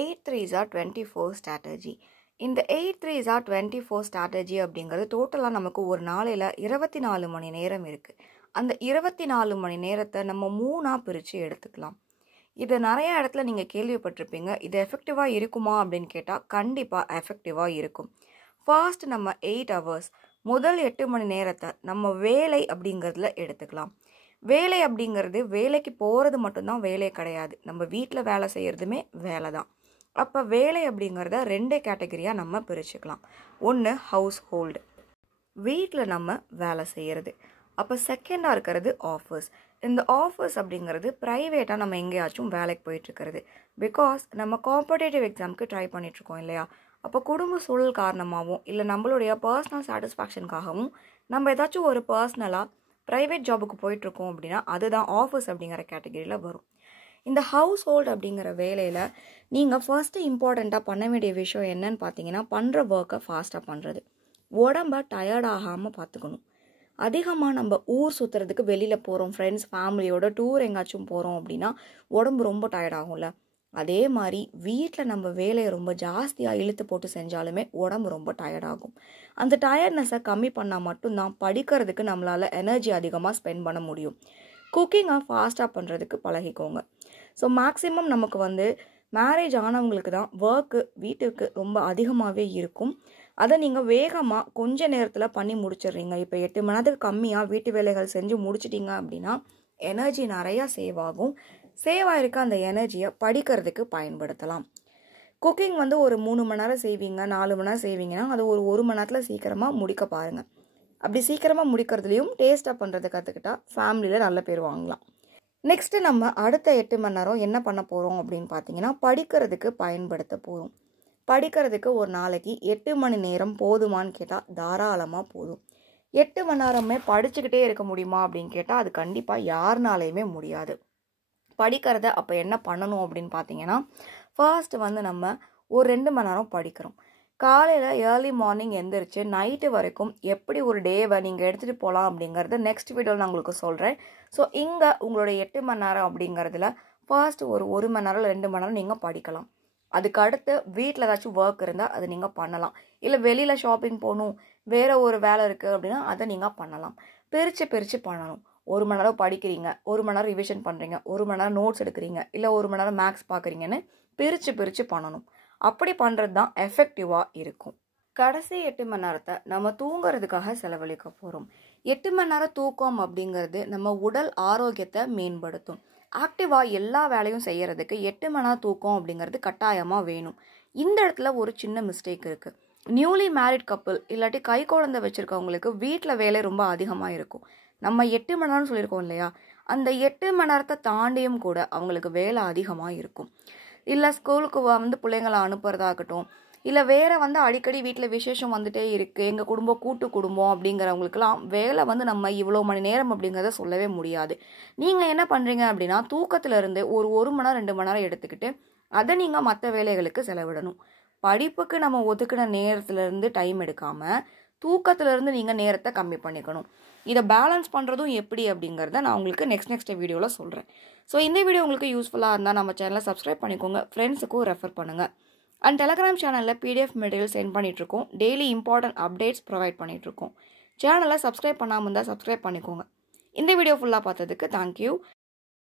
8 3s are 24 strategy. இந்த 8 3s are 24 strategy அப்படிங்கிறது டோட்டலாக நமக்கு ஒரு நாளையில் 24 மணி நேரம் இருக்குது. அந்த 24 மணி நேரத்தை நம்ம 3ஆக பிரித்து எடுத்துக்கலாம். இதை நிறைய இடத்துல நீங்கள் கேள்விப்பட்டிருப்பீங்க. இது எஃபெக்டிவாக இருக்குமா அப்படின்னு கேட்டால் கண்டிப்பாக எஃபெக்டிவாக இருக்கும். ஃபர்ஸ்ட் நம்ம 8 hours முதல் 8 மணி நேரத்தை நம்ம வேலை அப்படிங்கிறதுல எடுத்துக்கலாம். வேலை அப்படிங்கிறது வேலைக்கு போகிறது மட்டும்தான் வேலை கிடையாது. நம்ம வீட்டில் வேலை செய்கிறதுமே வேலை தான். அப்போ வேலை அப்படிங்கிறத 2 கேட்டகரியாக நம்ம பிரிச்சுக்கலாம். ஒன்று ஹவுஸ் ஹோல்டு, வீட்டில் நம்ம வேலை செய்கிறது. அப்போ செகண்டாக இருக்கிறது ஆஃபீஸ். இந்த ஆஃபீஸ் அப்படிங்கிறது ப்ரைவேட்டாக நம்ம எங்கேயாச்சும் வேலைக்கு போயிட்டுருக்கிறது. பிகாஸ் நம்ம காம்படேட்டிவ் எக்ஸாமுக்கு ட்ரை பண்ணிகிட்ருக்கோம் இல்லையா? அப்போ குடும்ப சூழல் காரணமாகவும் இல்லை நம்மளுடைய பர்சனல் சாட்டிஸ்ஃபேக்ஷனுக்காகவும் நம்ம ஏதாச்சும் ஒரு பர்சனலாக ப்ரைவேட் ஜாபுக்கு போயிட்டுருக்கோம் அப்படின்னா அதுதான் ஆஃபீஸ் அப்படிங்கிற கேட்டகரியில் வரும். இந்த ஹவுஸ் ஹோல்டு அப்படிங்கிற வேலையில் நீங்கள் ஃபர்ஸ்ட்டு இம்பார்ட்டண்ட்டாக பண்ண வேண்டிய விஷயம் என்னன்னு பார்த்தீங்கன்னா, பண்ணுற ஒர்க்கை ஃபாஸ்ட்டாக பண்ணுறது. உடம்ப டயர்ட் ஆகாமல் பார்த்துக்கணும். அதிகமாக நம்ம ஊர் சுற்றுறதுக்கு வெளியில் போகிறோம், ஃப்ரெண்ட்ஸ் ஃபேமிலியோட டூர் எங்கேயாச்சும் போகிறோம் அப்படின்னா உடம்பு ரொம்ப டயர்ட் ஆகும்ல. அதே மாதிரி வீட்டில் நம்ம வேலையை ரொம்ப ஜாஸ்தியாக இழுத்து போட்டு செஞ்சாலுமே உடம்பு ரொம்ப டயர்ட் ஆகும். அந்த டயர்ட்னஸை கம்மி பண்ணால் மட்டும்தான் படிக்கிறதுக்கு நம்மளால் எனர்ஜி அதிகமாக ஸ்பெண்ட் பண்ண முடியும். குக்கிங்கை ஃபாஸ்ட்டாக பண்ணுறதுக்கு பழகிக்கோங்க. ஸோ மேக்ஸிமம் நமக்கு மேரேஜ் ஆனவங்களுக்கு தான் ஒர்க்கு வீட்டுக்கு ரொம்ப அதிகமாகவே இருக்கும். அதை நீங்கள் வேகமாக கொஞ்ச நேரத்தில் பண்ணி முடிச்சிடுறீங்க. இப்போ 8 மணி நேரத்துக்கு கம்மியாக வீட்டு வேலைகள் செஞ்சு முடிச்சிட்டிங்க அப்படின்னா எனர்ஜி நிறையா சேவ் ஆகும். சேவ் ஆகிருக்க அந்த எனர்ஜியை படிக்கிறதுக்கு பயன்படுத்தலாம். குக்கிங் ஒரு 3 மணி நேரம் செய்வீங்க, 4 மணி நேரம் செய்வீங்கன்னா அது ஒரு 1 மணி நேரத்தில் சீக்கிரமாக முடிக்க பாருங்கள். அப்படி சீக்கிரமாக முடிக்கிறதுலையும் டேஸ்ட்டாக பண்ணுறது கற்றுக்கிட்டா ஃபேமிலியில் நல்ல பேர் வாங்கலாம். நெக்ஸ்ட்டு நம்ம அடுத்த 8 மணி நேரம் என்ன பண்ண போகிறோம் அப்படின்னு பார்த்தீங்கன்னா, படிக்கிறதுக்கு பயன்படுத்த போகிறோம். படிக்கிறதுக்கு ஒரு நாளைக்கு 8 மணி நேரம் போதுமான்னு கேட்டால் தாராளமாக போதும். 8 மணி நேரமே படிச்சுக்கிட்டே இருக்க முடியுமா அப்படின்னு கேட்டால் அது கண்டிப்பாக யாருனாலையுமே முடியாது. படிக்கிறத அப்போ என்ன பண்ணணும் அப்படின்னு பார்த்தீங்கன்னா, ஃபர்ஸ்ட்டு நம்ம ஒரு 2 மணி நேரம் படிக்கிறோம். காலையில் ஏர்லி மார்னிங் எந்திரிச்சு நைட்டு வரைக்கும் எப்படி ஒரு டேவை நீங்கள் எடுத்துகிட்டு போகலாம் அப்படிங்கிறத நெக்ஸ்ட் வீடியோவில் நான் உங்களுக்கு சொல்கிறேன். ஸோ இங்கே உங்களுடைய 8 மணி நேரம் அப்படிங்கிறதுல ஃபர்ஸ்ட் ஒரு 1 மணி நேரம் 2 மணி நேரம் நீங்கள் படிக்கலாம். அதுக்கு அடுத்து வீட்டில் ஏதாச்சும் ஒர்க் இருந்தால் அதை நீங்கள் பண்ணலாம். இல்லை வெளியில் ஷாப்பிங் போகணும், வேறு ஒரு வேலை இருக்குது அப்படின்னா அதை நீங்கள் பண்ணலாம். பிரித்து பண்ணணும். 1 மணி நேரம் படிக்கிறீங்க, 1 மணி நேரம் ரிவிஷன் பண்ணுறீங்க, 1 மணி நேரம் நோட்ஸ் எடுக்கிறீங்க, இல்லை 1 மணி நேரம் மேக்ஸ் பார்க்குறீங்கன்னு பிரித்து பண்ணணும். அப்படி பண்ணுறது தான் எஃபெக்டிவாக இருக்கும். கடைசி 8 மணி நேரத்தை நம்ம தூங்குறதுக்காக செலவழிக்க போகிறோம். 8 மணி நேரம் தூக்கம் அப்படிங்கிறது நம்ம உடல் ஆரோக்கியத்தை மேம்படுத்தும். ஆக்டிவாக எல்லா வேலையும் செய்கிறதுக்கு 8 மணி நேரம் தூக்கம் அப்படிங்கிறது கட்டாயமாக வேணும். இந்த இடத்துல ஒரு சின்ன மிஸ்டேக் இருக்குது. நியூலி மேரிட் கப்புள் இல்லாட்டி கை குழந்தை வச்சுருக்கவங்களுக்கு வீட்டில் வேலை ரொம்ப அதிகமாக இருக்கும். நம்ம 8 மணி நேரம் சொல்லியிருக்கோம் இல்லையா, அந்த 8 மணி நேரத்தை தாண்டியும் கூட அவங்களுக்கு வேலை அதிகமாக இருக்கும். இல்லை ஸ்கூலுக்கு பிள்ளைங்களை அனுப்புறதாகட்டும், இல்லை வேறு அடிக்கடி வீட்டில் விசேஷம் வந்துட்டே இருக்குது, எங்கள் குடும்பம் கூட்டு குடும்பம் அப்படிங்கிறவங்களுக்கெல்லாம் வேலை நம்ம இவ்வளோ மணி நேரம் அப்படிங்கிறத சொல்லவே முடியாது. நீங்கள் என்ன பண்ணுறீங்க அப்படின்னா, தூக்கத்திலேருந்து ஒரு 1 மணி நேரம் 2 மணி நேரம் எடுத்துக்கிட்டு அதை நீங்கள் மற்ற வேலைகளுக்கு செலவிடணும். படிப்புக்கு நம்ம ஒதுக்கின நேரத்துலேருந்து டைம் எடுக்காமல் தூக்கத்திலேருந்து நீங்கள் நேரத்தை கம்மி பண்ணிக்கணும். இதை பேலன்ஸ் பண்ணுறதும் எப்படி அப்படிங்கிறத நான் உங்களுக்கு நெக்ஸ்ட் வீடியோவில் சொல்கிறேன். ஸோ இந்த வீடியோ உங்களுக்கு யூஸ்ஃபுல்லாக இருந்தால் நம்ம சேனலை சப்ஸ்கிரைப் பண்ணிக்கோங்க, ஃப்ரெண்ட்ஸுக்கும் ரெஃபர் பண்ணுங்கள். அண்ட் டெலகிராம் சேனலில் PDF மெட்டீரியல் சென்ட் பண்ணிகிட்ருக்கோம். டெய்லி இம்பார்ட்டன்ட் அப்டேட்ஸ் ப்ரொவைட் பண்ணிகிட்ருக்கோம். சேனலை சப்ஸ்கிரைப் பண்ணாமல் இருந்தால் சப்ஸ்கிரைப் பண்ணிக்கோங்க. இந்த வீடியோ ஃபுல்லாக பார்த்ததுக்கு தேங்க்யூ.